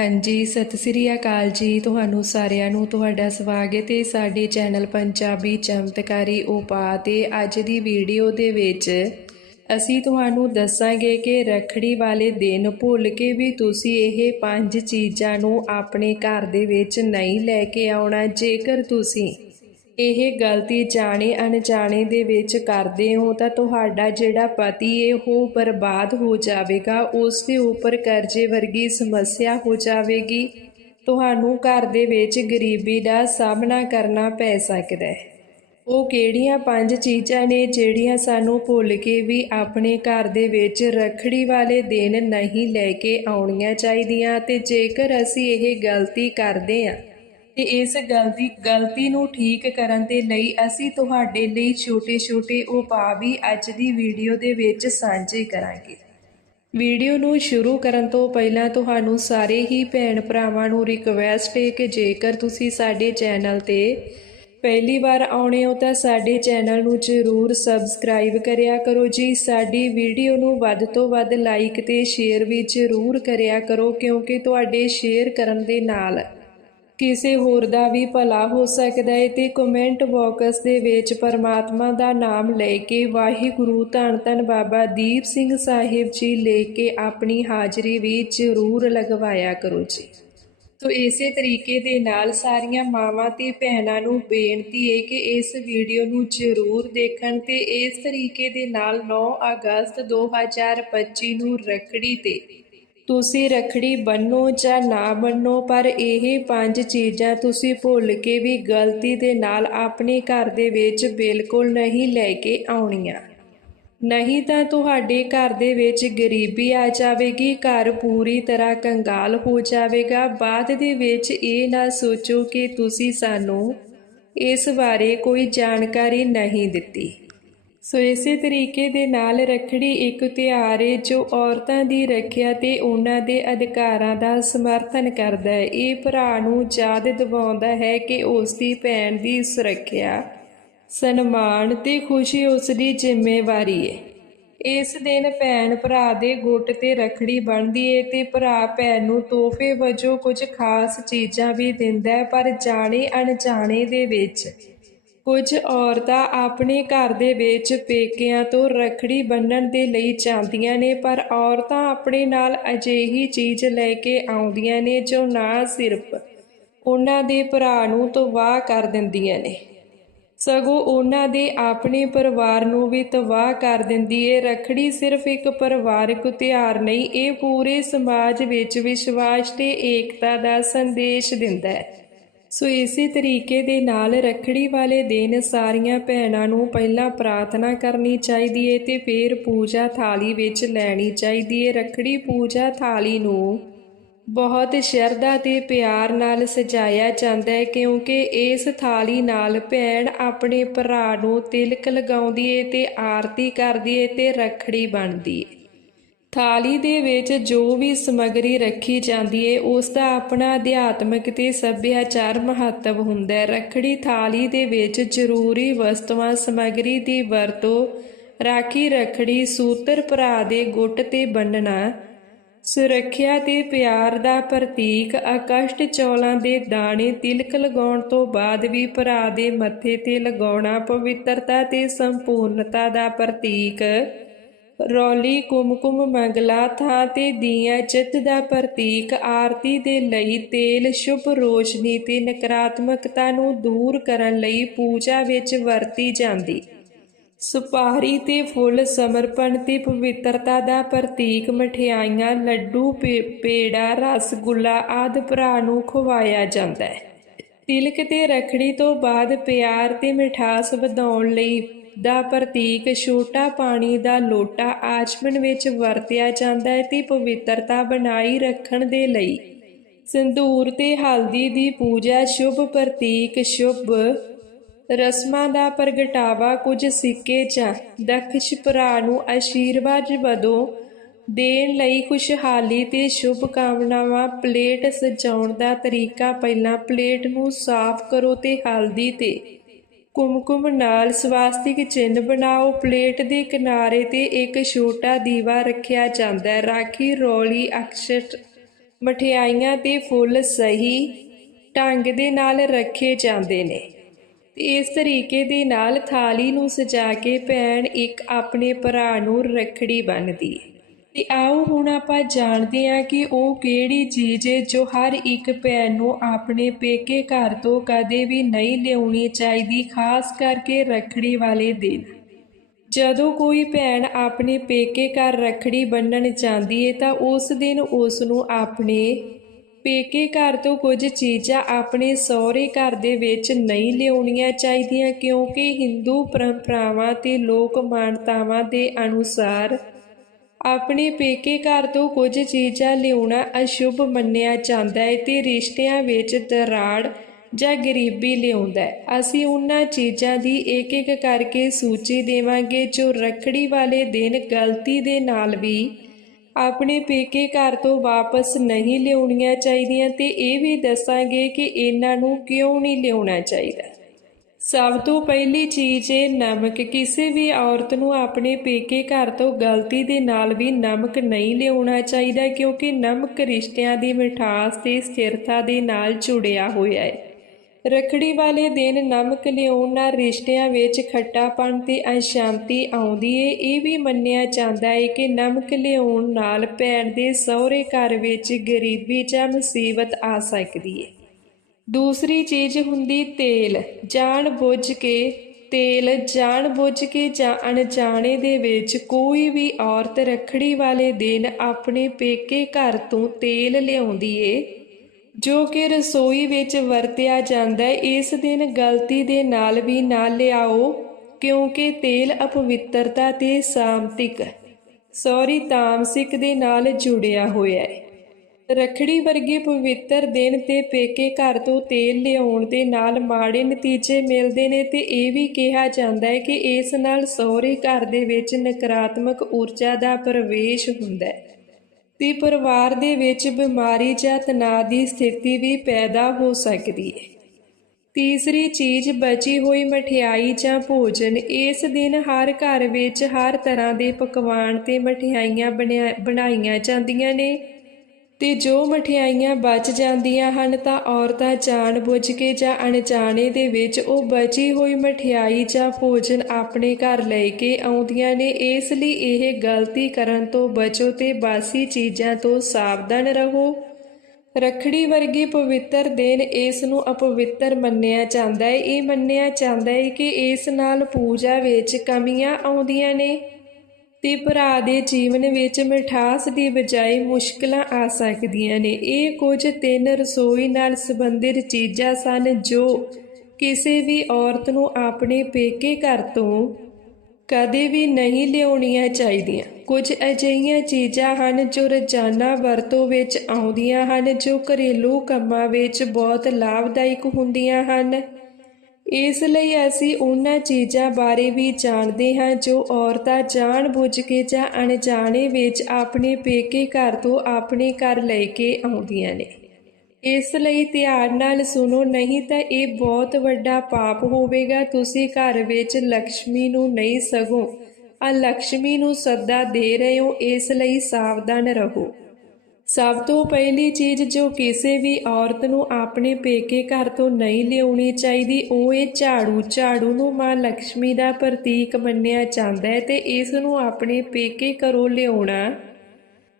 ਹਾਂਜੀ, ਸਤਿ ਸ੍ਰੀ ਅਕਾਲ ਜੀ। ਤੁਹਾਨੂੰ ਸਾਰਿਆਂ ਨੂੰ ਤੁਹਾਡਾ ਸਵਾਗਤ ਹੈ ਸਾਡੇ ਚੈਨਲ ਪੰਜਾਬੀ ਚਮਤਕਾਰੀ ਉਪਾਅ ਤੇ ਅੱਜ ਦੀ ਵੀਡੀਓ ਦੇ ਵਿੱਚ। ਅਸੀਂ ਤੁਹਾਨੂੰ ਦੱਸਾਂਗੇ ਕਿ ਰੱਖੜੀ ਵਾਲੇ ਦਿਨ ਭੁੱਲ ਕੇ ਵੀ ਤੁਸੀਂ ਇਹ ਪੰਜ ਚੀਜ਼ਾਂ ਨੂੰ ਆਪਣੇ ਘਰ ਦੇ ਵਿੱਚ ਨਹੀਂ ਲੈ ਕੇ ਆਉਣਾ ਜੇਕਰ ਤੁਸੀਂ ਇਹ ਗਲਤੀ ਜਾਣੇ ਅਣਜਾਣੇ ਦੇ ਵਿੱਚ ਕਰਦੇ ਹੋ ਤਾਂ ਤੁਹਾਡਾ ਜਿਹੜਾ ਪਤੀ ਹੈ ਉਹ ਬਰਬਾਦ ਹੋ ਜਾਵੇਗਾ, ਉਸ ਦੇ ਉੱਪਰ ਕਰਜ਼ੇ ਵਰਗੀ ਸਮੱਸਿਆ ਹੋ ਜਾਵੇਗੀ। ਤੁਹਾਨੂੰ ਘਰ ਦੇ ਵਿੱਚ ਗਰੀਬੀ ਦਾ ਸਾਹਮਣਾ ਕਰਨਾ ਪੈ ਸਕਦਾ ਹੈ। ਉਹ ਕਿਹੜੀਆਂ ਪੰਜ ਚੀਜ਼ਾਂ ਨੇ ਜਿਹੜੀਆਂ ਸਾਨੂੰ ਭੁੱਲ ਕੇ ਵੀ ਆਪਣੇ ਘਰ ਦੇ ਵਿੱਚ ਰੱਖੜੀ ਵਾਲੇ ਦਿਨ ਨਹੀਂ ਲੈ ਕੇ ਆਉਣੀਆਂ ਚਾਹੀਦੀਆਂ ਤੇ ਜੇਕਰ ਅਸੀਂ ਇਹ ਗਲਤੀ ਕਰਦੇ ਹਾਂ ਤੇ ਇਸ ਗਲਤੀ ਗਲਤੀ ਨੂੰ ਠੀਕ ਕਰਨ ਦੇ ਲਈ ਅਸੀਂ ਤੁਹਾਡੇ ਲਈ ਛੋਟੇ-ਛੋਟੇ ਉਪਾਅ ਵੀ ਅੱਜ ਦੀ ਵੀਡੀਓ ਦੇ ਵਿੱਚ ਸਾਂਝੇ ਕਰਾਂਗੇ। ਵੀਡੀਓ ਨੂੰ ਸ਼ੁਰੂ ਕਰਨ ਤੋਂ ਪਹਿਲਾਂ ਤੁਹਾਨੂੰ ਸਾਰੇ ਹੀ ਭੈਣ ਭਰਾਵਾਂ ਨੂੰ ਰਿਕਵੈਸਟ ਹੈ ਕਿ ਜੇਕਰ ਤੁਸੀਂ ਸਾਡੇ ਚੈਨਲ ਤੇ ਪਹਿਲੀ ਵਾਰ ਆਉਣੇ ਹੋ ਤਾਂ ਸਾਡੇ ਚੈਨਲ ਨੂੰ ਜ਼ਰੂਰ ਸਬਸਕ੍ਰਾਈਬ ਕਰਿਆ ਕਰੋ ਜੀ। ਸਾਡੀ ਵੀਡੀਓ ਨੂੰ ਵੱਧ ਤੋਂ ਵੱਧ ਲਾਈਕ ਤੇ ਸ਼ੇਅਰ ਵੀ ਜ਼ਰੂਰ ਕਰਿਆ ਕਰੋ ਕਿਉਂਕਿ ਤੁਹਾਡੇ ਸ਼ੇਅਰ ਕਰਨ ਦੇ ਨਾਲ ਕਿਸੇ ਹੋਰ ਦਾ ਵੀ ਭਲਾ ਹੋ ਸਕਦਾ ਹੈ ਤੇ ਕਮੈਂਟ ਬਾਕਸ ਦੇ ਵਿੱਚ ਪਰਮਾਤਮਾ ਦਾ ਨਾਮ ਲੈ ਕੇ ਵਾਹਿਗੁਰੂ ਧੰਨ ਧੰਨ ਬਾਬਾ ਦੀਪ ਸਿੰਘ ਸਾਹਿਬ ਜੀ ਲੈ ਕੇ ਆਪਣੀ ਹਾਜ਼ਰੀ ਵੀ ਜ਼ਰੂਰ ਲਗਵਾਇਆ ਕਰੋ ਜੀ। ਤੋ ਇਸੇ ਤਰੀਕੇ ਦੇ ਨਾਲ ਸਾਰੀਆਂ ਮਾਵਾਂ ਤੇ ਭੈਣਾਂ ਨੂੰ ਬੇਨਤੀ ਹੈ ਕਿ ਇਸ ਵੀਡੀਓ ਨੂੰ ਜ਼ਰੂਰ ਦੇਖਣ ਤੇ ਇਸ ਤਰੀਕੇ ਦੇ ਨਾਲ 9 ਅਗਸਤ 2025 ਨੂੰ ਰੱਖੜੀ ਤੇ ਤੁਸੀਂ ਰਖੜੀ ਬੰਨੋ ਜਾਂ ਨਾ ਬੰਨੋ, ਪਰ ਇਹ ਪੰਜ ਚੀਜ਼ਾਂ ਤੁਸੀਂ ਭੁੱਲ ਕੇ ਵੀ ਗਲਤੀ ਦੇ ਨਾਲ ਆਪਣੇ ਘਰ ਦੇ ਵਿੱਚ ਬਿਲਕੁਲ ਨਹੀਂ ਲੈ ਕੇ ਆਉਣੀਆਂ। ਨਹੀਂ ਤਾਂ ਤੁਹਾਡੇ ਘਰ ਦੇ ਵਿੱਚ ਗਰੀਬੀ ਆ ਜਾਵੇਗੀ, ਘਰ ਪੂਰੀ ਤਰ੍ਹਾਂ ਕੰਗਾਲ ਹੋ ਜਾਵੇਗਾ। ਬਾਅਦ ਦੇ ਵਿੱਚ ਇਹ ਨਾ ਸੋਚੋ ਕਿ ਤੁਸੀਂ ਸਾਨੂੰ ਇਸ ਬਾਰੇ ਕੋਈ ਜਾਣਕਾਰੀ ਨਹੀਂ ਦਿੱਤੀ। ਸੋ ਇਸੇ ਤਰੀਕੇ ਦੇ ਨਾਲ ਰੱਖੜੀ ਇੱਕ ਤਿਉਹਾਰ ਹੈ ਜੋ ਔਰਤਾਂ ਦੀ ਰੱਖਿਆ ਤੇ ਉਹਨਾਂ ਦੇ ਅਧਿਕਾਰਾਂ ਦਾ ਸਮਰਥਨ ਕਰਦਾ ਹੈ ਇਹ ਭਰਾ ਨੂੰ ਯਾਦ ਦਿਵਾਉਂਦਾ ਹੈ ਕਿ ਉਸ ਦੀ ਭੈਣ ਦੀ ਸੁਰੱਖਿਆ, ਸਨਮਾਨ ਤੇ ਖੁਸ਼ੀ ਉਸ ਦੀ ਜ਼ਿੰਮੇਵਾਰੀ ਹੈ ਇਸ ਦਿਨ ਭੈਣ ਭਰਾ ਦੇ ਗੁੱਟ ਤੇ ਰੱਖੜੀ ਬਣਦੀ ਏ ਤੇ ਭਰਾ ਭੈਣ ਨੂੰ ਤੋਹਫੇ ਵਜੋਂ ਕੁਝ ਖਾਸ ਚੀਜ਼ਾਂ ਵੀ ਦਿੰਦਾ ਪਰ ਜਾਣੇ ਅਣਜਾਣੇ ਦੇ ਵਿੱਚ ਕੁਝ ਔਰਤਾਂ ਆਪਣੇ ਘਰ ਦੇ ਵਿੱਚ ਪੇਕਿਆਂ ਤੋਂ ਰੱਖੜੀ ਬੰਨਣ ਦੇ ਲਈ ਜਾਂਦੀਆਂ ਨੇ, ਪਰ ਔਰਤਾਂ ਆਪਣੇ ਨਾਲ ਅਜਿਹੀ ਚੀਜ਼ ਲੈ ਕੇ ਆਉਂਦੀਆਂ ਨੇ ਜੋ ਨਾ ਸਿਰਫ ਉਹਨਾਂ ਦੇ ਭਰਾ ਨੂੰ ਤਬਾਹ ਕਰ ਦਿੰਦੀਆਂ ਨੇ। ਸਗੋਂ ਉਹਨਾਂ ਦੇ ਆਪਣੇ ਪਰਿਵਾਰ ਨੂੰ ਵੀ ਤਬਾਹ ਕਰ ਦਿੰਦੀ ਏ। ਰੱਖੜੀ ਸਿਰਫ ਇੱਕ ਪਰਿਵਾਰਕ ਤਿਉਹਾਰ ਨਹੀਂ, ਇਹ ਪੂਰੇ ਸਮਾਜ ਵਿੱਚ ਵਿਸ਼ਵਾਸ ਤੇ ਏਕਤਾ ਦਾ ਸੰਦੇਸ਼ ਦਿੰਦਾ ਹੈ। ਸੋ ਇਸੇ ਤਰੀਕੇ ਦੇ ਨਾਲ ਰੱਖੜੀ ਵਾਲੇ ਦਿਨ ਸਾਰੀਆਂ ਭੈਣਾਂ ਨੂੰ ਪਹਿਲਾਂ ਪ੍ਰਾਰਥਨਾ ਕਰਨੀ ਚਾਹੀਦੀ ਏ ਤੇ ਫਿਰ ਪੂਜਾ ਥਾਲੀ ਵਿੱਚ ਲੈਣੀ ਚਾਹੀਦੀ ਏ। ਰੱਖੜੀ ਪੂਜਾ ਥਾਲੀ ਨੂੰ ਬਹੁਤ ਸ਼ਰਧਾ ਤੇ ਪਿਆਰ ਨਾਲ ਸਜਾਇਆ ਜਾਂਦਾ ਹੈ ਕਿਉਂਕਿ ਇਸ ਥਾਲੀ ਨਾਲ ਭੈਣ ਆਪਣੇ ਭਰਾ ਨੂੰ ਤਿਲਕ ਲਗਾਉਂਦੀ ਏ ਤੇ ਆਰਤੀ ਕਰਦੀ ਏ ਤੇ ਰੱਖੜੀ ਬਣਦੀ ਏ। ਥਾਲੀ ਦੇ ਵਿੱਚ ਜੋ ਵੀ ਸਮਗਰੀ ਰੱਖੀ ਜਾਂਦੀ ਏ, ਉਸ ਦਾ ਆਪਣਾ ਅਧਿਆਤਮਿਕ ਤੇ ਸੱਭਿਆਚਾਰ ਮਹੱਤਵ ਹੁੰਦਾ ਹੈ ਰੱਖੜੀ ਥਾਲੀ ਦੇ ਵਿੱਚ ਜ਼ਰੂਰੀ ਵਸਤੂਆਂ, ਸਮਗਰੀ ਦੀ ਵਰਤੋਂ, ਰਾਖੀ, ਰੱਖੜੀ, ਸੂਤਰ, ਭਰਾ ਦੇ ਗੁੱਟ ਤੇ ਬੰਨਣਾ, ਸੁਰੱਖਿਆ ਤੇ ਪਿਆਰ ਦਾ ਪ੍ਰਤੀਕ, ਆਕਸ਼ਟ ਚੌਲਾਂ ਦੇ ਦਾਣੇ ਤਿਲਕ ਲਗਾਉਣ ਤੋਂ ਬਾਅਦ ਵੀ ਭਰਾ ਦੇ ਮੱਥੇ ਤੇ ਲਗਾਉਣਾ ਪਵਿੱਤਰਤਾ ਤੇ ਸੰਪੂਰਨਤਾ ਦਾ ਪ੍ਰਤੀਕ। ਰੌਲੀ ਕੁਮਕੁਮ ਮੰਗਲਾ ਥਾਂ ਤੇ ਦੀਆਂ ਚਿੱਤ ਦਾ ਪ੍ਰਤੀਕ, ਆਰਤੀ ਦੇ ਲਈ ਤੇਲ ਸ਼ੁਭ ਰੋਸ਼ਨੀ ਤੇ ਨਕਾਰਾਤਮਕਤਾ ਨੂੰ ਦੂਰ ਕਰਨ ਲਈ ਪੂਜਾ ਵਿੱਚ ਵਰਤੀ ਜਾਂਦੀ। ਸੁਪਾਰੀ ਤੇ ਫੁੱਲ ਸਮਰਪਣ ਤੇ ਪਵਿੱਤਰਤਾ ਦਾ ਪ੍ਰਤੀਕ, ਮਠਿਆਈਆਂ, ਲੱਡੂ, ਪੇ- ਪੇੜਾ, ਰਸਗੁੱਲਾ ਆਦਿ ਭਰਾ ਨੂੰ ਖਵਾਇਆ ਜਾਂਦਾ ਹੈ। ਤਿਲਕ ਤੇ ਰਖੜੀ ਤੋਂ ਬਾਅਦ ਪਿਆਰ ਤੇ ਮਿਠਾਸ ਵਧਾਉਣ ਲਈ ਦਾ ਪ੍ਰਤੀਕ ਛੋਟਾ ਪਾਣੀ ਦਾ ਲੋਟਾ ਆਚਮਨ ਵਿੱਚ ਵਰਤਿਆ ਜਾਂਦਾ ਹੈ ਤੇ ਪਵਿੱਤਰਤਾ ਬਣਾਈ ਰੱਖਣ ਦੇ ਲਈ। ਸਿੰਦੂਰ ਤੇ ਹਲਦੀ ਦੀ ਪੂਜਾ ਸ਼ੁਭ ਪ੍ਰਤੀਕ ਸ਼ੁਭ ਰਸਮਾਂ ਦਾ ਪ੍ਰਗਟਾਵਾ ਕੁਝ ਸਿੱਕੇ ਜਾਂ ਦਖਸ਼ ਭਰਾ ਨੂੰ ਆਸ਼ੀਰਵਾਦ ਵਜੋਂ ਦੇਣ ਲਈ ਖੁਸ਼ਹਾਲੀ ਤੇ ਸ਼ੁਭ ਕਾਮਨਾਵਾਂ ਪਲੇਟ ਸਜਾਉਣ ਦਾ ਤਰੀਕਾ ਪਹਿਲਾਂ ਪਲੇਟ ਨੂੰ ਸਾਫ਼ ਕਰੋ ਤੇ ਹਲਦੀ ਤੇ ਕੁਮਕੁਮ ਨਾਲ ਸਵਾਸਤਿਕ ਚਿੰਨ੍ਹ ਬਣਾਓ। ਪਲੇਟ ਦੇ ਕਿਨਾਰੇ ਤੇ ਇੱਕ ਛੋਟਾ ਦੀਵਾ ਰੱਖਿਆ ਜਾਂਦਾ ਹੈ। ਰਾਖੀ, ਰੌਲੀ ਅਕਸ਼ਟ ਮਠਿਆਈਆਂ ਤੇ ਫੁੱਲ ਸਹੀ ਢੰਗ ਦੇ ਨਾਲ ਰੱਖੇ ਜਾਂਦੇ ਨੇ। ਇਸ ਤਰੀਕੇ ਦੇ ਨਾਲ ਥਾਲੀ ਨੂੰ ਸਜਾ ਕੇ ਭੈਣ ਇੱਕ ਆਪਣੇ ਭਰਾ ਨੂੰ ਰੱਖੜੀ ਬੰਨ੍ਹਦੀ ਹੈ। ਤੇ ਆਓ ਹੁਣ ਆਪਾਂ ਜਾਣਦੇ ਹਾਂ ਕਿ ਉਹ ਕਿਹੜੀ ਚੀਜ਼ ਹੈ ਜੋ ਹਰ ਇੱਕ ਭੈਣ ਨੂੰ ਆਪਣੇ ਪੇਕੇ ਘਰ ਤੋਂ ਕਦੇ ਵੀ ਨਹੀਂ ਲਿਆਉਣੀ ਚਾਹੀਦੀ, ਖਾਸ ਕਰਕੇ ਰੱਖੜੀ ਵਾਲੇ ਦਿਨ। ਜਦੋਂ ਕੋਈ ਭੈਣ ਆਪਣੇ ਪੇਕੇ ਘਰ ਰੱਖੜੀ ਬੰਨਣ ਜਾਂਦੀ ਹੈ ਤਾਂ ਉਸ ਦਿਨ ਉਸ ਨੂੰ ਆਪਣੇ ਪੇਕੇ ਘਰ ਤੋਂ ਕੁਝ ਚੀਜ਼ਾਂ ਆਪਣੇ ਸਹੁਰੇ ਘਰ ਦੇ ਵਿੱਚ ਨਹੀਂ ਲਿਆਉਣੀਆਂ ਚਾਹੀਦੀਆਂ ਕਿਉਂਕਿ ਹਿੰਦੂ ਪਰੰਪਰਾਵਾਂ ਤੇ ਲੋਕ ਮਾਨਤਾਵਾਂ ਦੇ ਅਨੁਸਾਰ ਆਪਣੇ ਪੇਕੇ ਘਰ ਤੋਂ ਕੁਝ ਚੀਜ਼ਾਂ ਲਿਆਉਣਾ ਅਸ਼ੁਭ ਮੰਨਿਆ ਜਾਂਦਾ ਹੈ ਤੇ ਰਿਸ਼ਤਿਆਂ ਵਿੱਚ ਦਰਾੜ ਜਾਂ ਗਰੀਬੀ ਲਿਆਉਂਦਾ ਹੈ। ਅਸੀਂ ਉਹਨਾਂ ਚੀਜ਼ਾਂ ਦੀ ਇੱਕ ਇੱਕ ਕਰਕੇ ਸੂਚੀ ਦੇਵਾਂਗੇ ਜੋ ਰੱਖੜੀ ਵਾਲੇ ਦਿਨ ਗਲਤੀ ਦੇ ਨਾਲ ਵੀ ਆਪਣੇ ਪੇਕੇ ਘਰ ਤੋਂ ਵਾਪਸ ਨਹੀਂ ਲਿਆਉਣੀਆਂ ਚਾਹੀਦੀਆਂ ਤੇ ਇਹ ਵੀ ਦੱਸਾਂਗੇ ਕਿ ਇਹਨਾਂ ਨੂੰ ਕਿਉਂ ਨਹੀਂ ਲਿਆਉਣਾ ਚਾਹੀਦਾ। ਸਭ ਤੋਂ ਪਹਿਲੀ ਚੀਜ਼ ਹੈ ਨਮਕ। ਕਿਸੇ ਵੀ ਔਰਤ ਨੂੰ ਆਪਣੇ ਪੇਕੇ ਘਰ ਤੋਂ ਗਲਤੀ ਦੇ ਨਾਲ ਵੀ ਨਮਕ ਨਹੀਂ ਲਿਆਉਣਾ ਚਾਹੀਦਾ, ਕਿਉਂਕਿ ਨਮਕ ਰਿਸ਼ਤਿਆਂ ਦੀ ਮਿਠਾਸ ਤੇ ਸਥਿਰਤਾ ਦੇ ਨਾਲ ਜੁੜਿਆ ਹੋਇਆ ਹੈ। ਰੱਖੜੀ ਵਾਲੇ ਦਿਨ ਨਮਕ ਲਿਆਉਣ ਨਾਲ ਰਿਸ਼ਤਿਆਂ ਵਿੱਚ ਖੱਟਾਪਣ ਤੇ ਅਸ਼ਾਂਤੀ ਆਉਂਦੀ ਏ। ਇਹ ਵੀ ਮੰਨਿਆ ਜਾਂਦਾ ਹੈ ਕਿ ਨਮਕ ਲਿਆਉਣ ਨਾਲ ਭੈਣ ਦੇ ਸਹੁਰੇ ਘਰ ਵਿੱਚ ਗਰੀਬੀ ਜਾਂ ਮੁਸੀਬਤ ਆ ਸਕਦੀ ਏ। ਦੂਸਰੀ ਚੀਜ਼ ਹੁੰਦੀ ਤੇਲ, ਜਾਣ ਬੁੱਝ ਕੇ ਤੇਲ, ਜਾਣ ਬੁੱਝ ਕੇ ਜਾਂ ਅਣਜਾਣੇ ਦੇ ਵਿੱਚ ਕੋਈ ਵੀ ਔਰਤ ਰੱਖੜੀ ਵਾਲੇ ਦਿਨ ਆਪਣੇ ਪੇਕੇ ਘਰ ਤੋਂ ਤੇਲ ਲਿਆਉਂਦੀ ਏ, ਜੋ ਕਿ ਰਸੋਈ ਵਿੱਚ ਵਰਤਿਆ ਜਾਂਦਾ ਹੈ ਇਸ ਦਿਨ ਗਲਤੀ ਦੇ ਨਾਲ ਵੀ ਨਾ ਲਿਆਓ, ਕਿਉਂਕਿ ਤੇਲ ਅਪਵਿੱਤਰਤਾ ਤੇ ਸਾਮਤਿਕ ਸੌਰੀ, ਤਾਮਸਿਕ ਦੇ ਨਾਲ ਜੁੜਿਆ ਹੋਇਆ ਹੈ ਰਖੜੀ ਵਰਗੇ ਪਵਿੱਤਰ ਦਿਨ ਤੇ ਪੇਕੇ ਘਰ ਤੋਂ ਤੇਲ ਲਿਆਉਣ ਦੇ ਨਾਲ ਮਾੜੇ ਨਤੀਜੇ ਮਿਲਦੇ ਨੇ ਤੇ ਇਹ ਵੀ ਕਿਹਾ ਜਾਂਦਾ ਹੈ ਕਿ ਇਸ ਨਾਲ ਸਹੁਰੇ ਘਰ ਦੇ ਵਿੱਚ ਨਕਾਰਾਤਮਕ ਊਰਜਾ ਦਾ ਪ੍ਰਵੇਸ਼ ਹੁੰਦਾ ਹੈ ਤੇ ਪਰਿਵਾਰ ਦੇ ਵਿੱਚ ਬਿਮਾਰੀ ਜਾਂ ਤਣਾਅ ਦੀ ਸਥਿਤੀ ਵੀ ਪੈਦਾ ਹੋ ਸਕਦੀ ਹੈ। ਤੀਸਰੀ ਚੀਜ਼, ਬਚੀ ਹੋਈ ਮਠਿਆਈ ਜਾਂ ਭੋਜਨ। ਇਸ ਦਿਨ ਹਰ ਘਰ ਵਿੱਚ ਹਰ ਤਰ੍ਹਾਂ ਦੇ ਪਕਵਾਨ ਤੇ ਮਠਿਆਈਆਂ ਬਣਿਆ- ਬਣਾਈਆਂ ਜਾਂਦੀਆਂ ਨੇ। ਤੇ ਜੋ ਮਠਿਆਈਆਂ ਬਚ ਜਾਂਦੀਆਂ ਹਨ ਤਾਂ ਔਰਤਾਂ ਜਾਣ ਬੁੱਝ ਕੇ ਜਾਂ ਅਣਜਾਣੇ ਦੇ ਵਿੱਚ ਉਹ ਬਚੀ ਹੋਈ ਮਠਿਆਈ ਜਾਂ ਭੋਜਨ ਆਪਣੇ ਘਰ ਲੈ ਕੇ ਆਉਂਦੀਆਂ ਨੇ, ਇਸ ਲਈ ਇਹ ਗਲਤੀ ਕਰਨ ਤੋਂ ਬਚੋ ਤੇ ਬਾਸੀ ਚੀਜ਼ਾਂ ਤੋਂ ਸਾਵਧਾਨ ਰਹੋ। ਰੱਖੜੀ ਵਰਗੀ ਪਵਿੱਤਰ ਦਿਨ ਇਸ ਨੂੰ ਅਪਵਿੱਤਰ ਮੰਨਿਆ ਜਾਂਦਾ ਹੈ। ਇਹ ਮੰਨਿਆ ਜਾਂਦਾ ਹੈ ਕਿ ਇਸ ਨਾਲ ਪੂਜਾ ਵਿੱਚ ਕਮੀਆਂ ਆਉਂਦੀਆਂ ਨੇ। ਤੇ ਭਰਾ ਦੇ ਜੀਵਨ ਵਿੱਚ ਮਿਠਾਸ ਦੀ ਬਜਾਏ ਮੁਸ਼ਕਲਾਂ ਆ ਸਕਦੀਆਂ ਨੇ। ਇਹ ਕੁਝ ਤਿੰਨ ਰਸੋਈ ਨਾਲ ਸੰਬੰਧਿਤ ਚੀਜ਼ਾਂ ਸਨ ਜੋ ਕਿਸੇ ਵੀ ਔਰਤ ਨੂੰ ਆਪਣੇ ਪੇਕੇ ਘਰ ਤੋਂ ਕਦੇ ਵੀ ਨਹੀਂ ਲਿਆਉਣੀਆਂ ਚਾਹੀਦੀਆਂ। ਕੁਝ ਅਜਿਹੀਆਂ ਚੀਜ਼ਾਂ ਹਨ ਜੋ ਰੋਜ਼ਾਨਾ ਵਰਤੋਂ ਵਿੱਚ ਆਉਂਦੀਆਂ ਹਨ, ਜੋ ਘਰੇਲੂ ਕੰਮਾਂ ਵਿੱਚ ਬਹੁਤ ਲਾਭਦਾਇਕ ਹੁੰਦੀਆਂ ਹਨ। ਇਸ ਲਈ ਅਸੀਂ ਉਹਨਾਂ ਚੀਜ਼ਾਂ ਬਾਰੇ ਵੀ ਜਾਣਦੇ ਹਾਂ ਜੋ ਔਰਤਾਂ ਜਾਣ ਬੁੱਝ ਕੇ ਜਾਂ ਅਣਜਾਣੇ ਵਿੱਚ ਆਪਣੇ ਪੇਕੇ ਘਰ ਤੋਂ ਆਪਣੇ ਘਰ ਲੈ ਕੇ ਆਉਂਦੀਆਂ ਨੇ। ਇਸ ਲਈ ਧਿਆਨ ਨਾਲ ਸੁਣੋ, ਨਹੀਂ ਤਾਂ ਇਹ ਬਹੁਤ ਵੱਡਾ ਪਾਪ ਹੋਵੇਗਾ। ਤੁਸੀਂ ਘਰ ਵਿੱਚ ਲక్ష్ਮੀ ਨੂੰ ਨਹੀਂ ਸਗੋਂ ਆ ਲక్ష్ਮੀ ਨੂੰ ਸੱਦਾ ਦੇ ਰਹੇ ਹੋ, ਇਸ ਲਈ ਸਾਵਧਾਨ ਰਹੋ। ਸਭ ਤੋਂ ਪਹਿਲੀ ਚੀਜ਼ ਜੋ ਕਿਸੇ ਵੀ ਔਰਤ ਨੂੰ ਆਪਣੇ ਪੇਕੇ ਘਰ ਤੋਂ ਨਹੀਂ ਲਿਆਉਣੀ ਚਾਹੀਦੀ, ਉਹ ਇਹ ਝਾੜੂ। ਝਾੜੂ ਨੂੰ ਮਾਂ ਲక్ష్ਮੀ ਦਾ ਪ੍ਰਤੀਕ ਮੰਨਿਆ ਜਾਂਦਾ ਹੈ ਤੇ ਇਸ ਨੂੰ ਆਪਣੇ ਪੇਕੇ ਘਰੋਂ ਲਿਆਉਣਾ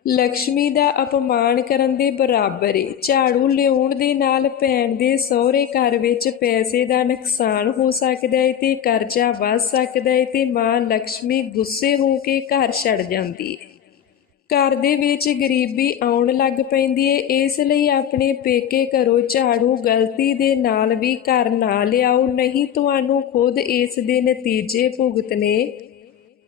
ਲక్ష్ਮੀ ਦਾ ਅਪਮਾਨ ਕਰਨ ਦੇ ਬਰਾਬਰ ਏ। ਝਾੜੂ ਲਿਆਉਣ ਦੇ ਨਾਲ ਭੈਣ ਦੇ ਸਹੁਰੇ ਘਰ ਵਿੱਚ ਪੈਸੇ ਦਾ ਨੁਕਸਾਨ ਹੋ ਸਕਦਾ ਹੈ ਤੇ ਕਰਜ਼ਾ ਵੱਧ ਸਕਦਾ ਹੈ ਤੇ ਮਾਂ ਲక్ష్ਮੀ ਗੁੱਸੇ ਹੋ ਕੇ ਘਰ ਛੱਡ ਜਾਂਦੀ ਹੈ ਘਰ ਦੇ ਵਿੱਚ ਗਰੀਬੀ ਆਉਣ ਲੱਗ ਪੈਂਦੀ ਏ, ਇਸ ਲਈ ਆਪਣੇ ਪੇਕੇ ਘਰੋਂ ਝਾੜੂ ਗਲਤੀ ਦੇ ਨਾਲ ਵੀ ਘਰ ਨਾ ਲਿਆਓ, ਨਹੀਂ ਤੁਹਾਨੂੰ ਖੁਦ ਇਸ ਦੇ ਨਤੀਜੇ ਭੁਗਤਨੇ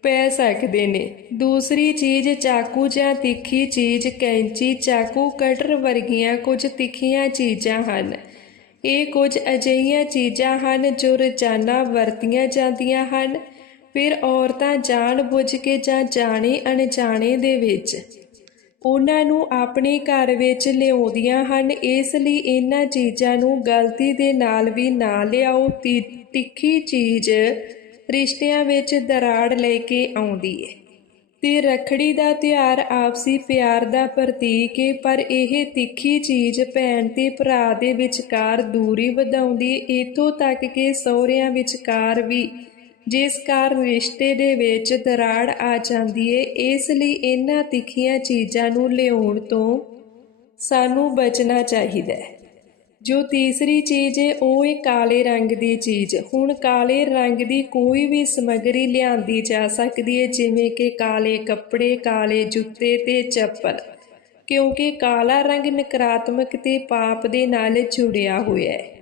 ਪੈ ਸਕਦੇ ਨੇ। ਦੂਸਰੀ ਚੀਜ਼, ਚਾਕੂ ਜਾਂ ਤਿੱਖੀ ਚੀਜ਼, ਕੈਂਚੀ, ਚਾਕੂ ਕਟਰ ਵਰਗੀਆਂ ਕੁਝ ਤਿੱਖੀਆਂ ਚੀਜ਼ਾਂ ਹਨ। ਇਹ ਕੁਝ ਅਜਿਹੀਆਂ ਚੀਜ਼ਾਂ ਹਨ ਜੋ ਰੋਜ਼ਾਨਾ ਵਰਤੀਆਂ ਜਾਂਦੀਆਂ ਹਨ। ਫਿਰ ਔਰਤਾਂ ਜਾਣ ਬੁੱਝ ਕੇ ਜਾਂ ਜਾਣੇ ਅਣਜਾਣੇ ਦੇ ਵਿੱਚ। ਉਹਨਾਂ ਨੂੰ ਆਪਣੇ ਘਰ ਵਿੱਚ ਲਿਆਉਂਦੀਆਂ ਹਨ। ਇਸ ਲਈ ਇਹਨਾਂ ਚੀਜ਼ਾਂ ਨੂੰ ਗਲਤੀ ਦੇ ਨਾਲ ਵੀ ਨਾ ਲਿਆਓ। ਤੀ- ਤਿੱਖੀ ਚੀਜ਼ ਰਿਸ਼ਤਿਆਂ ਵਿੱਚ ਦਰਾੜ ਲੈ ਕੇ ਆਉਂਦੀ ਹੈ ਤੇ ਰੱਖੜੀ ਦਾ ਤਿਉਹਾਰ ਆਪਸੀ ਪਿਆਰ ਦਾ ਪ੍ਰਤੀਕ ਹੈ ਪਰ ਇਹ ਤਿੱਖੀ ਚੀਜ਼ ਭੈਣ ਤੇ ਭਰਾ ਦੇ ਵਿਚਕਾਰ ਦੂਰੀ ਵਧਾਉਂਦੀ ਹੈ ਇਥੋਂ ਤੱਕ ਕਿ ਸਹੁਰਿਆਂ ਵਿਚਕਾਰ ਵੀ ਜਿਸ ਕਾਰਨ ਰਿਸ਼ਤੇ ਦੇ ਵਿੱਚ ਦਰਾੜ ਆ ਜਾਂਦੀ ਹੈ ਇਸ ਲਈ ਇਹਨਾਂ ਤਿੱਖੀਆਂ ਚੀਜ਼ਾਂ ਨੂੰ ਲਿਆਉਣ ਤੋਂ ਸਾਨੂੰ ਬਚਣਾ ਚਾਹੀਦਾ ਹੈ। ਜੋ ਤੀਸਰੀ ਚੀਜ਼ ਹੈ ਉਹ ਹੈ ਕਾਲੇ ਰੰਗ ਦੀ ਚੀਜ਼। ਹੁਣ ਕਾਲੇ ਰੰਗ ਦੀ ਕੋਈ ਵੀ ਸਮੱਗਰੀ ਲਿਆਂਦੀ ਜਾ ਸਕਦੀ ਹੈ ਜਿਵੇਂ ਕਿ ਕਾਲੇ ਕੱਪੜੇ, ਕਾਲੇ ਜੁੱਤੇ ਤੇ ਚੱਪਲ, ਕਿਉਂਕਿ ਕਾਲਾ ਰੰਗ ਨਕਾਰਾਤਮਕ ਤੇ ਪਾਪ ਦੇ ਨਾਲ ਜੁੜਿਆ ਹੋਇਆ ਹੈ।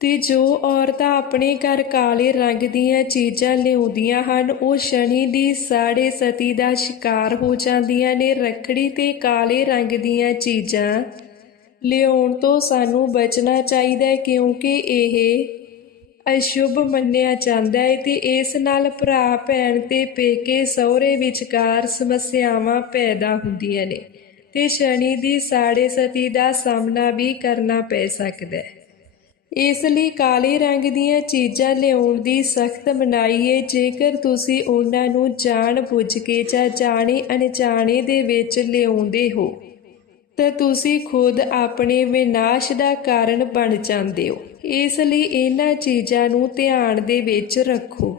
ਤੇ ਜੋ ਔਰਤਾਂ ਆਪਣੇ ਘਰ ਕਾਲੇ ਰੰਗ ਦੀਆਂ ਚੀਜ਼ਾਂ ਲਿਆਉਂਦੀਆਂ ਹਨ, ਉਹ ਸ਼ਨੀ ਦੀ ਸਾੜੇ ਸਤੀ ਦਾ ਸ਼ਿਕਾਰ ਹੋ ਜਾਂਦੀਆਂ ਨੇ। ਰੱਖੜੀ ਤੇ ਕਾਲੇ ਰੰਗ ਦੀਆਂ ਚੀਜ਼ਾਂ ਲਿਆਉਣ ਤੋਂ ਸਾਨੂੰ ਬਚਣਾ ਚਾਹੀਦਾ ਹੈ, ਕਿਉਂਕਿ ਇਹ ਅਸ਼ੁਭ ਮੰਨਿਆ ਜਾਂਦਾ ਹੈ ਤੇ ਇਸ ਨਾਲ ਭਰਾ, ਭੈਣ ਤੇ ਪੇਕੇ ਸਹੁਰੇ ਵਿਚਕਾਰ ਸਮੱਸਿਆਵਾਂ ਪੈਦਾ ਹੁੰਦੀਆਂ ਨੇ ਤੇ ਸ਼ਨੀ ਦੀ ਸਾੜੇ ਸਤੀ ਦਾ ਸਾਹਮਣਾ ਵੀ ਕਰਨਾ ਪੈ ਸਕਦਾ ਹੈ। ਇਸ ਲਈ ਕਾਲੇ ਰੰਗ ਦੀਆਂ ਚੀਜ਼ਾਂ ਲਿਆਉਣ ਦੀ ਸਖਤ ਮਨਾਹੀ ਹੈ ਜੇਕਰ ਤੁਸੀਂ ਉਹਨਾਂ ਨੂੰ ਜਾਣ ਬੁੱਝ ਕੇ ਜਾਂ ਜਾਣੇ ਅਣਜਾਣੇ ਦੇ ਵਿੱਚ ਲਿਆਉਂਦੇ ਹੋ, ਤਾਂ ਤੁਸੀਂ ਖੁਦ ਆਪਣੇ ਵਿਨਾਸ਼ ਦਾ ਕਾਰਨ ਬਣ ਜਾਂਦੇ ਹੋ। ਇਸ ਲਈ ਇਹਨਾਂ ਚੀਜ਼ਾਂ ਨੂੰ ਧਿਆਨ ਦੇ ਵਿੱਚ ਰੱਖੋ,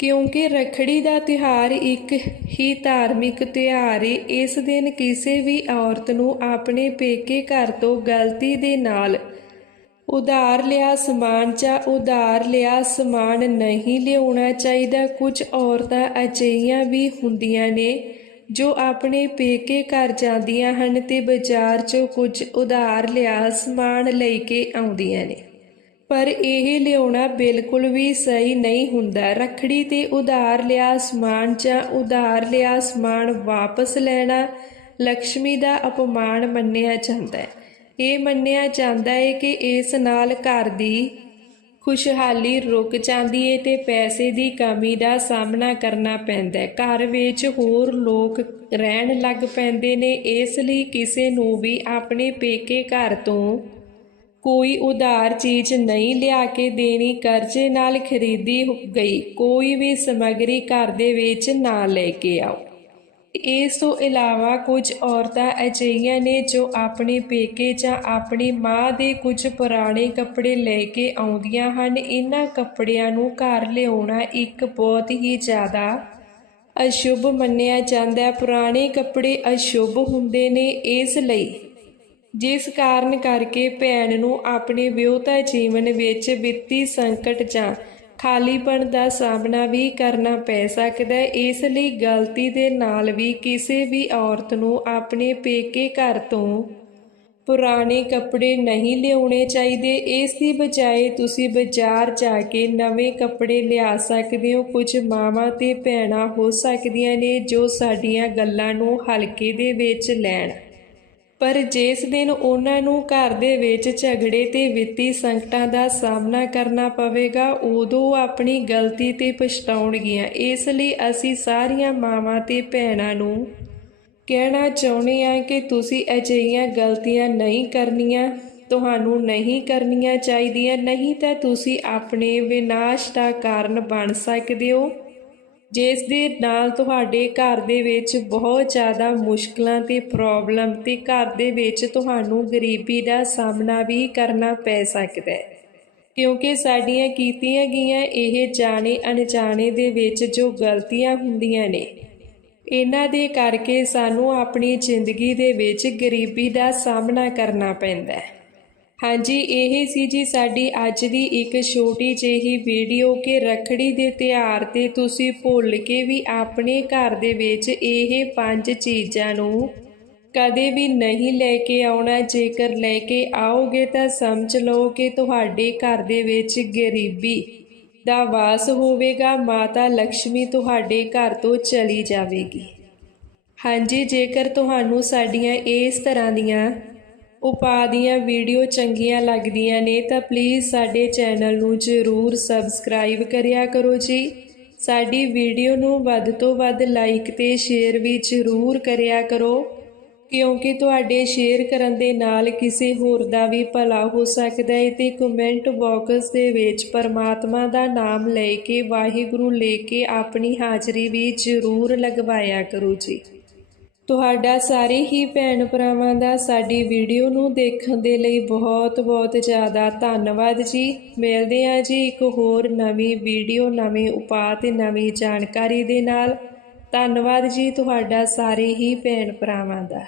ਕਿਉਂਕਿ ਰੱਖੜੀ ਦਾ ਤਿਉਹਾਰ ਇੱਕ ਹੀ ਧਾਰਮਿਕ ਤਿਉਹਾਰ ਹੈ ਇਸ ਦਿਨ ਕਿਸੇ ਵੀ ਔਰਤ ਨੂੰ ਆਪਣੇ ਪੇਕੇ ਘਰ ਤੋਂ ਗਲਤੀ ਦੇ ਨਾਲ ਉਧਾਰ ਲਿਆ ਸਮਾਨ ਜਾਂ ਉਧਾਰ ਲਿਆ ਸਮਾਨ ਨਹੀਂ ਲਿਆਉਣਾ ਚਾਹੀਦਾ। ਕੁਝ ਔਰਤਾਂ ਅਜਿਹੀਆਂ ਵੀ ਹੁੰਦੀਆਂ ਨੇ ਜੋ ਆਪਣੇ ਪੇਕੇ ਘਰ ਜਾਂਦੀਆਂ ਹਨ ਤੇ ਬਾਜ਼ਾਰ 'ਚੋਂ ਕੁਝ ਉਧਾਰ ਲਿਆ ਸਮਾਨ ਲੈ ਕੇ ਆਉਂਦੀਆਂ ਨੇ। ਪਰ ਇਹ ਲਿਆਉਣਾ ਬਿਲਕੁਲ ਵੀ ਸਹੀ ਨਹੀਂ ਹੁੰਦਾ। ਰੱਖੜੀ ਤੇ ਉਧਾਰ ਲਿਆ ਸਮਾਨ ਜਾਂ ਉਧਾਰ ਲਿਆ ਸਮਾਨ ਵਾਪਸ ਲੈਣਾ ਲక్ష్ਮੀ ਦਾ ਅਪਮਾਨ ਮੰਨਿਆ ਜਾਂਦਾ ਹੈ। ਇਹ ਮੰਨਿਆ ਜਾਂਦਾ ਹੈ ਕਿ ਇਸ ਨਾਲ ਘਰ ਦੀ ਖੁਸ਼ਹਾਲੀ ਰੁਕ ਜਾਂਦੀ ਹੈ ਤੇ ਪੈਸੇ ਦੀ ਕਮੀ ਦਾ ਸਾਹਮਣਾ ਕਰਨਾ ਪੈਂਦਾ ਹੈ ਘਰ ਵਿੱਚ ਹੋਰ ਲੋਕ ਰਹਿਣ ਲੱਗ ਪੈਂਦੇ ਨੇ, ਇਸ ਲਈ ਕਿਸੇ ਨੂੰ ਵੀ ਆਪਣੇ ਪੇਕੇ ਘਰ ਤੋਂ ਕੋਈ ਉਧਾਰ ਚੀਜ਼ ਨਹੀਂ ਲਿਆ ਕੇ ਦੇਣੀ, ਕਰਜ਼ੇ ਨਾਲ ਖਰੀਦੀ ਗਈ। ਕੋਈ ਵੀ ਸਮੱਗਰੀ ਘਰ ਦੇ ਵਿੱਚ ਨਾ ਲੈ ਕੇ ਆਓ। ਇਸ ਤੋਂ ਇਲਾਵਾ ਕੁਝ ਔਰਤਾਂ ਅਜਿਹੀਆਂ ਨੇ ਜੋ ਆਪਣੇ ਪੇਕੇ ਜਾਂ ਆਪਣੀ ਮਾਂ ਦੇ ਕੁਝ ਪੁਰਾਣੇ ਕੱਪੜੇ ਲੈ ਕੇ ਆਉਂਦੀਆਂ ਹਨ, ਇਹਨਾਂ ਕੱਪੜਿਆਂ ਨੂੰ ਘਰ ਲਿਆਉਣਾ ਇੱਕ ਬਹੁਤ ਹੀ ਜ਼ਿਆਦਾ ਅਸ਼ੁਭ ਮੰਨਿਆ ਜਾਂਦਾ ਹੈ। ਪੁਰਾਣੇ ਕੱਪੜੇ ਅਸ਼ੁਭ ਹੁੰਦੇ ਨੇ ਇਸ ਲਈ, ਜਿਸ ਕਾਰਨ ਕਰਕੇ ਭੈਣ ਨੂੰ ਆਪਣੇ ਵਿਆਹਤਾ ਜੀਵਨ ਵਿੱਚ ਵਿੱਤੀ ਸੰਕਟ ਜਾਂ ਖਾਲੀਪਣ ਦਾ ਸਾਹਮਣਾ ਵੀ ਕਰਨਾ ਪੈ ਸਕਦਾ ਹੈ। ਇਸ ਲਈ ਗਲਤੀ ਦੇ ਨਾਲ ਵੀ ਕਿਸੇ ਵੀ ਔਰਤ ਨੂੰ ਆਪਣੇ ਪੇਕੇ ਘਰ ਤੋਂ ਪੁਰਾਣੇ ਕੱਪੜੇ ਨਹੀਂ ਲਿਆਉਣੇ ਚਾਹੀਦੇ। ਇਸ ਦੀ ਬਜਾਏ ਤੁਸੀਂ ਬਾਜ਼ਾਰ ਜਾ ਕੇ ਨਵੇਂ ਕੱਪੜੇ ਲਿਆ ਸਕਦੇ ਹੋ। ਕੁਝ ਮਾਵਾਂ ਤੇ ਭੈਣਾਂ ਹੋ ਸਕਦੀਆਂ ਨੇ ਜੋ ਸਾਡੀਆਂ ਗੱਲਾਂ ਨੂੰ ਹਲਕੇ ਦੇ ਵਿੱਚ ਲੈਣ। ਪਰ ਜਿਸ ਦਿਨ ਉਹਨਾਂ ਨੂੰ ਘਰ ਦੇ ਵਿੱਚ ਝਗੜੇ ਤੇ ਵਿੱਤੀ ਸੰਕਟਾਂ ਦਾ ਸਾਹਮਣਾ ਕਰਨਾ ਪਵੇਗਾ, ਉਦੋਂ ਆਪਣੀ ਗਲਤੀ ਤੇ ਪਛਤਾਉਣਗੀਆਂ। ਇਸ ਲਈ ਅਸੀਂ ਸਾਰੀਆਂ ਮਾਵਾਂ ਤੇ ਭੈਣਾਂ ਨੂੰ ਕਹਿਣਾ ਚਾਹੁੰਦੇ ਹਾਂ ਕਿ ਤੁਸੀਂ ਅਜਿਹੀਆਂ ਗਲਤੀਆਂ ਨਹੀਂ ਕਰਨੀਆਂ, ਤੁਹਾਨੂੰ ਨਹੀਂ ਕਰਨੀਆਂ ਚਾਹੀਦੀਆਂ, ਨਹੀਂ ਤਾਂ ਤੁਸੀਂ ਆਪਣੇ ਵਿਨਾਸ਼ ਦਾ ਕਾਰਨ ਬਣ ਸਕਦੇ ਹੋ। ਜਿਸ ਦੇ ਨਾਲ ਤੁਹਾਡੇ ਘਰ ਦੇ ਵਿੱਚ ਬਹੁਤ ਜ਼ਿਆਦਾ ਮੁਸ਼ਕਲਾਂ ਤੇ ਪ੍ਰੋਬਲਮ ਤੇ ਘਰ ਦੇ ਵਿੱਚ ਤੁਹਾਨੂੰ ਗਰੀਬੀ ਦਾ ਸਾਹਮਣਾ ਵੀ ਕਰਨਾ ਪੈ ਸਕਦਾ ਹੈ। ਕਿਉਂਕਿ ਸਾਡੀਆਂ ਕੀਤੀਆਂ ਗਈਆਂ ਇਹ ਜਾਣੇ ਅਣਜਾਣੇ ਦੇ ਵਿੱਚ ਜੋ ਗਲਤੀਆਂ ਹੁੰਦੀਆਂ ਨੇ, ਇਹਨਾਂ ਦੇ ਕਰਕੇ ਸਾਨੂੰ ਆਪਣੀ ਜ਼ਿੰਦਗੀ ਦੇ ਵਿੱਚ ਗਰੀਬੀ ਦਾ ਸਾਹਮਣਾ ਕਰਨਾ ਪੈਂਦਾ ਹੈ। ਹਾਂਜੀ, ਇਹ ਸੀ ਜੀ ਸਾਡੀ ਅੱਜ ਦੀ ਇੱਕ ਛੋਟੀ ਜਿਹੀ ਵੀਡੀਓ ਕਿ ਰਖੜੀ ਦੇ ਤਿਉਹਾਰ ਤੇ ਤੁਸੀਂ ਭੁੱਲ ਕੇ ਵੀ ਆਪਣੇ ਘਰ ਦੇ ਵਿੱਚ ਇਹ ਪੰਜ ਚੀਜ਼ਾਂ ਨੂੰ ਕਦੇ ਵੀ ਨਹੀਂ ਲੈ ਕੇ ਆਉਣਾ। ਜੇਕਰ ਲੈ ਕੇ ਆਓਗੇ ਤਾਂ ਸਮਝ ਲਓ ਕਿ ਤੁਹਾਡੇ ਘਰ ਦੇ ਵਿੱਚ ਗਰੀਬੀ ਦਾ ਵਾਸ ਹੋਵੇਗਾ, ਮਾਤਾ ਲక్ష్ਮੀ ਤੁਹਾਡੇ ਘਰ ਤੋਂ ਚਲੀ ਜਾਵੇਗੀ। ਹਾਂਜੀ, ਜੇਕਰ ਤੁਹਾਨੂੰ ਸਾਡੀਆਂ ਇਸ ਤਰ੍ਹਾਂ ਦੀਆਂ ਉਪਾਅ ਦੀਆਂ ਵੀਡੀਓ ਚੰਗੀਆਂ ਲੱਗਦੀਆਂ ਨੇ ਤਾਂ ਪਲੀਜ਼ ਸਾਡੇ ਚੈਨਲ ਨੂੰ ਜ਼ਰੂਰ ਸਬਸਕ੍ਰਾਈਬ ਕਰਿਆ ਕਰੋ ਜੀ। ਸਾਡੀ ਵੀਡੀਓ ਨੂੰ ਵੱਧ ਤੋਂ ਵੱਧ ਲਾਈਕ ਤੇ ਸ਼ੇਅਰ ਵੀ ਜ਼ਰੂਰ ਕਰਿਆ ਕਰੋ, ਕਿਉਂਕਿ ਤੁਹਾਡੇ ਸ਼ੇਅਰ ਕਰਨ ਦੇ ਨਾਲ ਕਿਸੇ ਹੋਰ ਦਾ ਵੀ ਭਲਾ ਹੋ ਸਕਦਾ ਹੈ ਤੇ ਕਮੈਂਟ ਬਾਕਸ ਦੇ ਵਿੱਚ ਪਰਮਾਤਮਾ ਦਾ ਨਾਮ ਲੈ ਕੇ, ਵਾਹਿਗੁਰੂ ਲੈ ਕੇ ਆਪਣੀ ਹਾਜ਼ਰੀ ਵੀ ਜ਼ਰੂਰ ਲਗਵਾਇਆ ਕਰੋ ਜੀ। ਤੁਹਾਡਾ ਸਾਰੇ ਹੀ ਭੈਣ ਭਰਾਵਾਂ ਦਾ ਸਾਡੀ ਵੀਡੀਓ ਨੂੰ ਦੇਖਣ ਦੇ ਲਈ ਬਹੁਤ ਬਹੁਤ ਜ਼ਿਆਦਾ ਧੰਨਵਾਦ ਜੀ। ਮਿਲਦੇ ਹਾਂ ਜੀ ਇੱਕ ਹੋਰ ਨਵੀਂ ਵੀਡੀਓ, ਨਵੇਂ ਉਪਾਅ ਤੇ ਨਵੀਂ ਜਾਣਕਾਰੀ ਦੇ ਨਾਲ। ਧੰਨਵਾਦ ਜੀ ਤੁਹਾਡਾ ਸਾਰੇ ਹੀ ਭੈਣ ਭਰਾਵਾਂ ਦਾ।